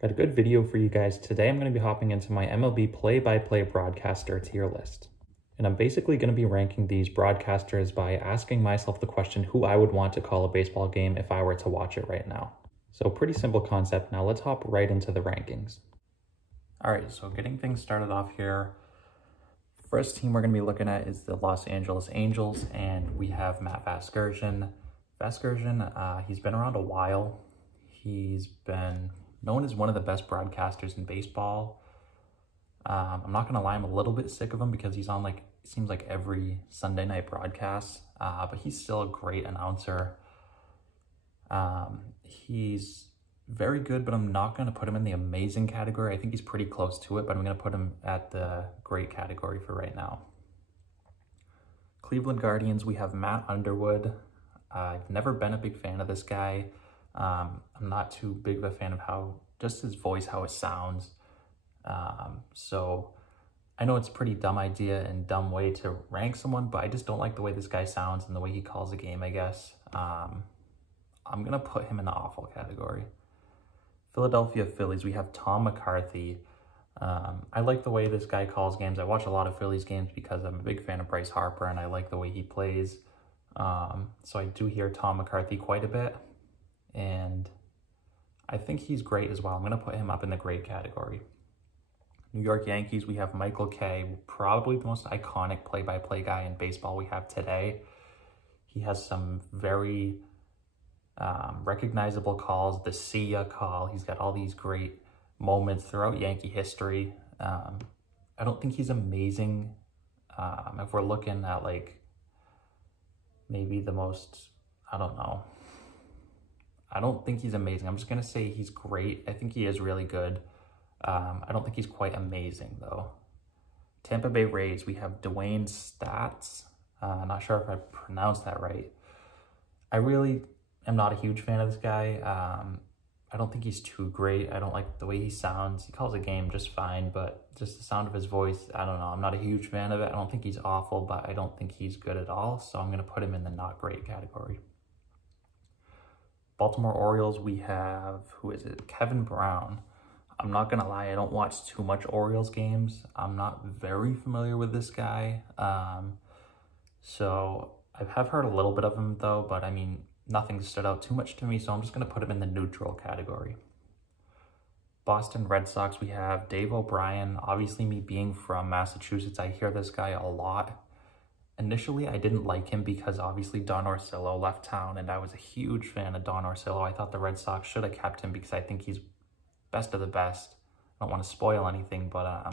Got a good video for you guys. Today I'm going to be hopping into my MLB play-by-play broadcaster tier list. And I'm basically going to be ranking these broadcasters by asking myself the question who I would want to call a baseball game if I were to watch it right now. So pretty simple concept. Now let's hop right into the rankings. All right, so getting things started off here. First team we're going to be looking at is the Los Angeles Angels, and we have Matt Vasgersian. He's been around a while. He's been known as one of the best broadcasters in baseball. I'm not gonna lie, I'm a little bit sick of him because he's on seems like every Sunday night broadcast, but he's still a great announcer. He's very good, but I'm not gonna put him in the amazing category. I think he's pretty close to it, but I'm gonna put him at the great category for right now. Cleveland Guardians, we have Matt Underwood. I've never been a big fan of this guy. I'm not too big of a fan of just his voice, how it sounds. So I know it's a pretty dumb idea and dumb way to rank someone, but I just don't like the way this guy sounds and the way he calls a game, I guess. I'm going to put him in the awful category. Philadelphia Phillies, we have Tom McCarthy. I like the way this guy calls games. I watch a lot of Phillies games because I'm a big fan of Bryce Harper and I like the way he plays. So I do hear Tom McCarthy quite a bit. And I think he's great as well. I'm going to put him up in the great category. New York Yankees, we have Michael Kay, probably the most iconic play-by-play guy in baseball we have today. He has some very recognizable calls, the see ya call. He's got all these great moments throughout Yankee history. I don't think he's amazing. If we're looking at maybe the most, I don't know. I don't think he's amazing. I'm just going to say he's great. I think he is really good. I don't think he's quite amazing, though. Tampa Bay Raids, we have Dwayne Stats. Not sure if I pronounced that right. I really am not a huge fan of this guy. I don't think he's too great. I don't like the way he sounds. He calls a game just fine, but just the sound of his voice, I don't know. I'm not a huge fan of it. I don't think he's awful, but I don't think he's good at all. So I'm going to put him in the not great category. Baltimore Orioles, we have, Kevin Brown. I'm not going to lie, I don't watch too much Orioles games. I'm not very familiar with this guy. So I have heard a little bit of him though, but I mean, nothing stood out too much to me, so I'm just going to put him in the neutral category. Boston Red Sox, we have Dave O'Brien. Obviously, me being from Massachusetts, I hear this guy a lot. Initially, I didn't like him because obviously Don Orsillo left town, and I was a huge fan of Don Orsillo. I thought the Red Sox should have kept him because I think he's best of the best. I don't want to spoil anything, but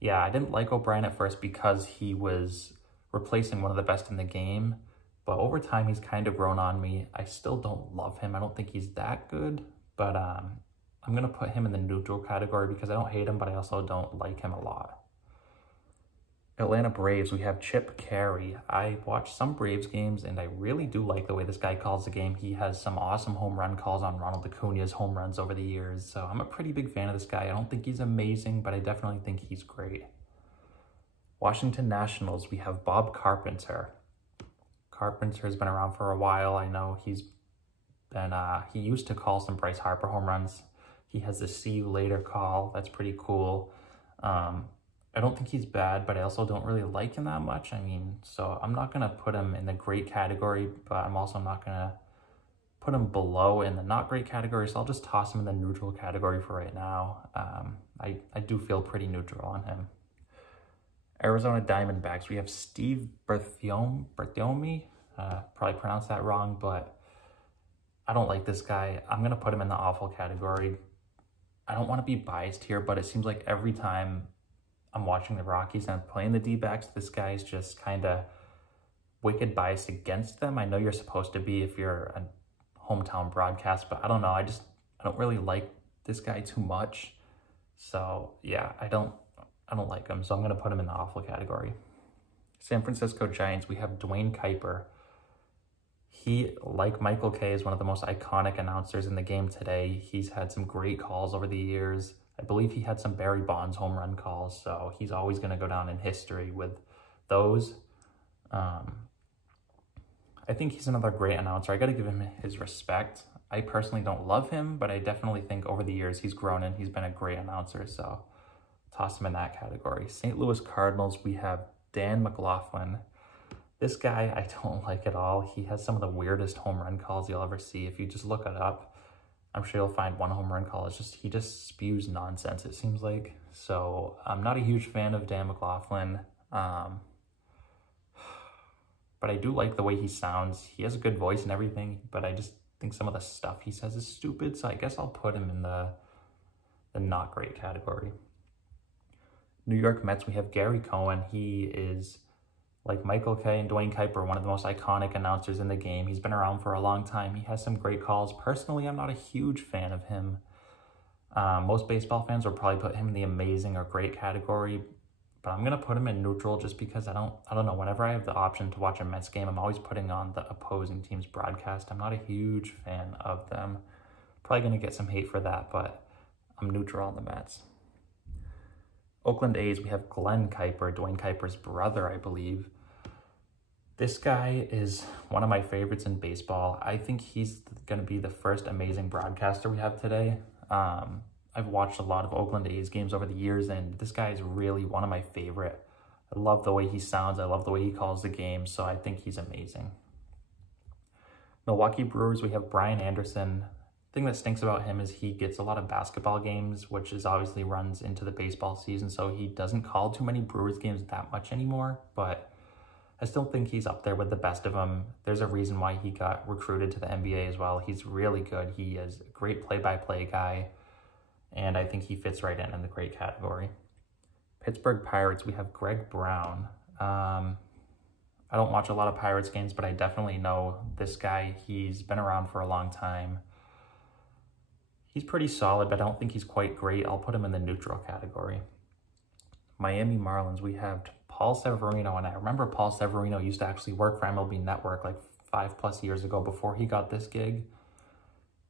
yeah, I didn't like O'Brien at first because he was replacing one of the best in the game. But over time, he's kind of grown on me. I still don't love him. I don't think he's that good, but I'm going to put him in the neutral category because I don't hate him, but I also don't like him a lot. Atlanta Braves, we have Chip Carey. I watched some Braves games, and I really do like the way this guy calls the game. He has some awesome home run calls on Ronald Acuna's home runs over the years, so I'm a pretty big fan of this guy. I don't think he's amazing, but I definitely think he's great. Washington Nationals, we have Bob Carpenter. Carpenter's been around for a while. I know he's been, he used to call some Bryce Harper home runs. He has the see you later call. That's pretty cool. I don't think he's bad, but I also don't really like him that much. I mean, so I'm not going to put him in the great category, but I'm also not going to put him below in the not great category. So I'll just toss him in the neutral category for right now. I do feel pretty neutral on him. Arizona Diamondbacks, we have Steve Berthiomi. Probably pronounced that wrong, but I don't like this guy. I'm going to put him in the awful category. I don't want to be biased here, but it seems like every time I'm watching the Rockies and I'm playing the D-backs, this guy's just kind of wicked biased against them. I know you're supposed to be if you're a hometown broadcast, but I don't know. I don't really like this guy too much. So yeah, I don't like him. So I'm going to put him in the awful category. San Francisco Giants, we have Dwayne Kuiper. He, like Michael Kay, is one of the most iconic announcers in the game today. He's had some great calls over the years. I believe he had some Barry Bonds home run calls, so he's always going to go down in history with those. I think he's another great announcer. I got to give him his respect. I personally don't love him, but I definitely think over the years he's grown and he's been a great announcer, so toss him in that category. St. Louis Cardinals, we have Dan McLaughlin. This guy I don't like at all. He has some of the weirdest home run calls you'll ever see. If you just look it up, I'm sure you'll find one home run call. He just spews nonsense, it seems like. So I'm not a huge fan of Dan McLaughlin. But I do like the way he sounds. He has a good voice and everything, but I just think some of the stuff he says is stupid. So I guess I'll put him in the not great category. New York Mets, we have Gary Cohen. He is, like Michael Kay and Dwayne Kuiper, one of the most iconic announcers in the game. He's been around for a long time. He has some great calls. Personally, I'm not a huge fan of him. Most baseball fans will probably put him in the amazing or great category, but I'm going to put him in neutral just because I don't know. Whenever I have the option to watch a Mets game, I'm always putting on the opposing team's broadcast. I'm not a huge fan of them. Probably going to get some hate for that, but I'm neutral on the Mets. Oakland A's, we have Glenn Kuiper, Dwayne Kuiper's brother, I believe. This guy is one of my favorites in baseball. I think he's going to be the first amazing broadcaster we have today. I've watched a lot of Oakland A's games over the years, and this guy is really one of my favorite. I love the way he sounds. I love the way he calls the game, so I think he's amazing. Milwaukee Brewers, we have Brian Anderson. The thing that stinks about him is he gets a lot of basketball games, which is obviously runs into the baseball season, so he doesn't call too many Brewers games that much anymore, but I still think he's up there with the best of them. There's a reason why he got recruited to the NBA as well. He's really good. He is a great play-by-play guy, and I think he fits right in the great category. Pittsburgh Pirates, we have Greg Brown. I don't watch a lot of Pirates games, but I definitely know this guy. He's been around for a long time. He's pretty solid, but I don't think he's quite great. I'll put him in the neutral category. Miami Marlins, we have Paul Severino, and I remember Paul Severino used to actually work for MLB Network like 5+ years ago before he got this gig.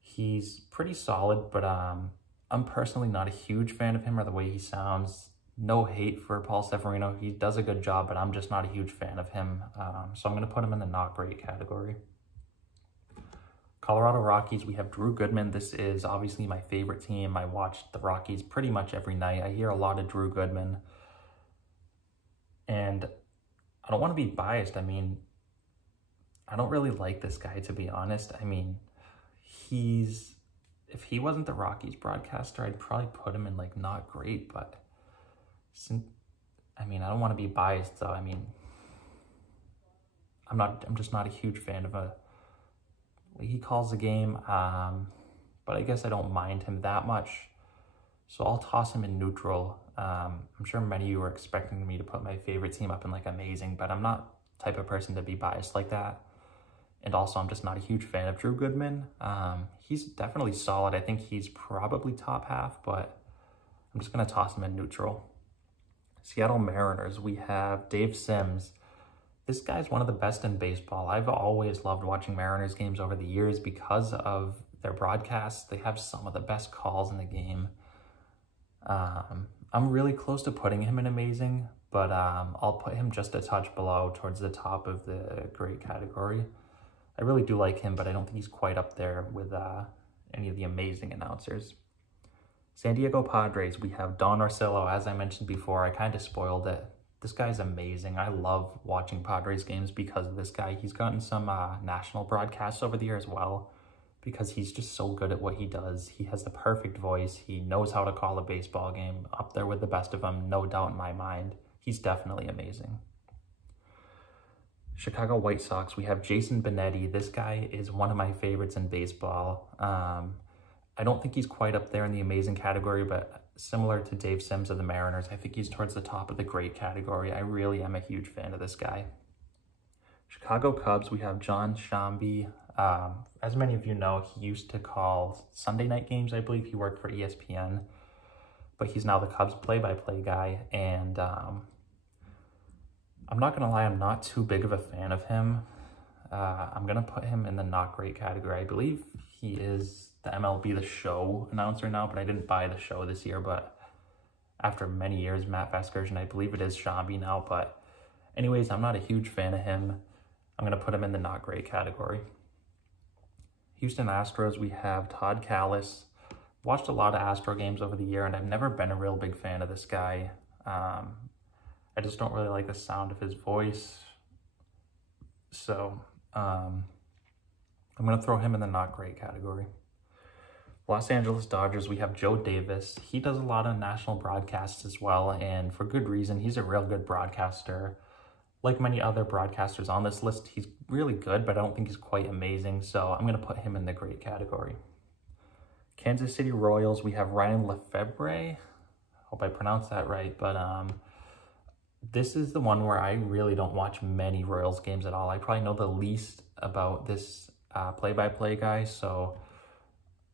He's pretty solid, but I'm personally not a huge fan of him or the way he sounds. No hate for Paul Severino. He does a good job, but I'm just not a huge fan of him. So I'm going to put him in the not great category. Colorado Rockies, we have Drew Goodman. This is obviously my favorite team. I watch the Rockies pretty much every night. I hear a lot of Drew Goodman. And I don't want to be biased. I mean, I don't really like this guy, to be honest. I mean, if he wasn't the Rockies broadcaster, I'd probably put him in like not great, but I mean, I don't want to be biased, so I mean, I'm just not a huge fan of he calls the game, but I guess I don't mind him that much, so I'll toss him in neutral. I'm sure many of you are expecting me to put my favorite team up in like amazing, but I'm not the type of person to be biased like that. And also, I'm just not a huge fan of Drew Goodman. He's definitely solid. I think he's probably top half, but I'm just going to toss him in neutral. Seattle Mariners, we have Dave Sims. This guy's one of the best in baseball. I've always loved watching Mariners games over the years because of their broadcasts. They have some of the best calls in the game. I'm really close to putting him in amazing, but I'll put him just a touch below towards the top of the great category. I really do like him, but I don't think he's quite up there with any of the amazing announcers. San Diego Padres, we have Don Orsillo. As I mentioned before, I kind of spoiled it. This guy's amazing. I love watching Padres games because of this guy. He's gotten some national broadcasts over the year as well because he's just so good at what he does. He has the perfect voice. He knows how to call a baseball game. Up there with the best of them, no doubt in my mind. He's definitely amazing. Chicago White Sox, we have Jason Benetti. This guy is one of my favorites in baseball. I don't think he's quite up there in the amazing category, but similar to Dave Sims of the Mariners, I think he's towards the top of the great category. I really am a huge fan of this guy. Chicago Cubs, we have John Shambi. As many of you know, he used to call Sunday night games. I believe he worked for ESPN, but he's now the Cubs play-by-play guy, and I'm not going to lie, I'm not too big of a fan of him. I'm going to put him in the not great category. I believe he is the MLB The Show announcer now, but I didn't buy The Show this year. But after many years, Matt Vasgersian, I believe it is Shambi now. But anyways, I'm not a huge fan of him. I'm going to put him in the not great category. Houston Astros, we have Todd Callis. Watched a lot of Astro games over the year, and I've never been a real big fan of this guy. I just don't really like the sound of his voice. So I'm going to throw him in the not great category. Los Angeles Dodgers, we have Joe Davis. He does a lot of national broadcasts as well, and for good reason. He's a real good broadcaster. Like many other broadcasters on this list, he's really good, but I don't think he's quite amazing, so I'm going to put him in the great category. Kansas City Royals, we have Ryan Lefebvre. Hope I pronounced that right, but this is the one where I really don't watch many Royals games at all. I probably know the least about this play-by-play guy, so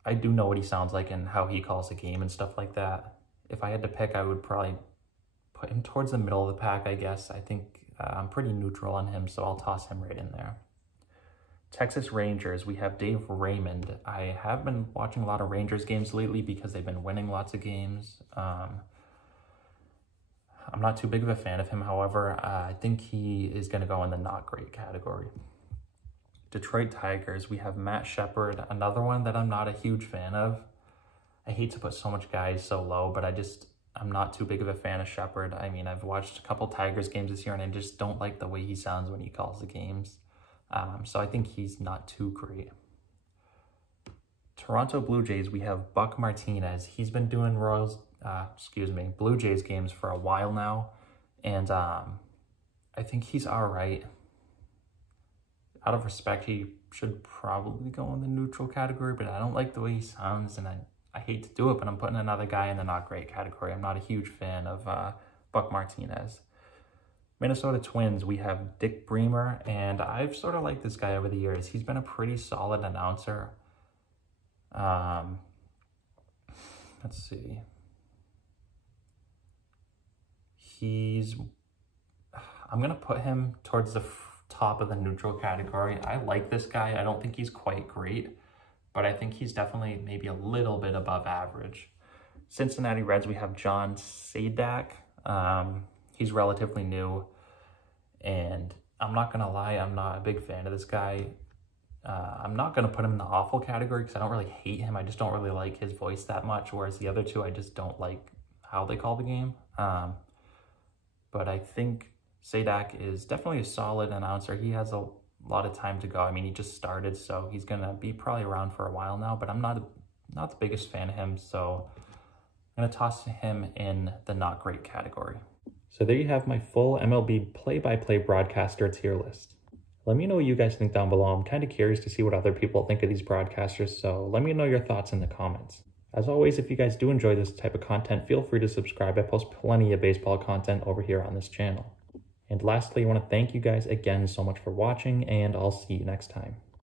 I do know what he sounds like and how he calls a game and stuff like that. If I had to pick, I would probably put him towards the middle of the pack, I guess. I think I'm pretty neutral on him, so I'll toss him right in there. Texas Rangers, we have Dave Raymond. I have been watching a lot of Rangers games lately because they've been winning lots of games. I'm not too big of a fan of him, however. I think he is going to go in the not great category. Detroit Tigers, we have Matt Shepard, another one that I'm not a huge fan of. I hate to put so much guys so low, but I'm not too big of a fan of Shepard. I mean, I've watched a couple Tigers games this year, and I just don't like the way he sounds when he calls the games. So I think he's not too great. Toronto Blue Jays, we have Buck Martinez. He's been doing Blue Jays games for a while now, and I think he's all right. Out of respect, he should probably go in the neutral category, but I don't like the way he sounds, and I hate to do it, but I'm putting another guy in the not great category. I'm not a huge fan of Buck Martinez. Minnesota Twins, we have Dick Bremer, and I've sort of liked this guy over the years. He's been a pretty solid announcer. Let's see. I'm going to put him towards the top of the neutral category. I like this guy. I don't think he's quite great, but I think he's definitely maybe a little bit above average. Cincinnati Reds, we have John Sadak. He's relatively new, and I'm not going to lie, I'm not a big fan of this guy. I'm not going to put him in the awful category because I don't really hate him. I just don't really like his voice that much, whereas the other two, I just don't like how they call the game. But I think Sadak is definitely a solid announcer. He has a lot of time to go. I mean, he just started, so he's going to be probably around for a while now, but I'm not the biggest fan of him, so I'm going to toss him in the not great category. So there you have my full MLB play-by-play broadcaster tier list. Let me know what you guys think down below. I'm kind of curious to see what other people think of these broadcasters, so let me know your thoughts in the comments. As always, if you guys do enjoy this type of content, feel free to subscribe. I post plenty of baseball content over here on this channel. And lastly, I want to thank you guys again so much for watching, and I'll see you next time.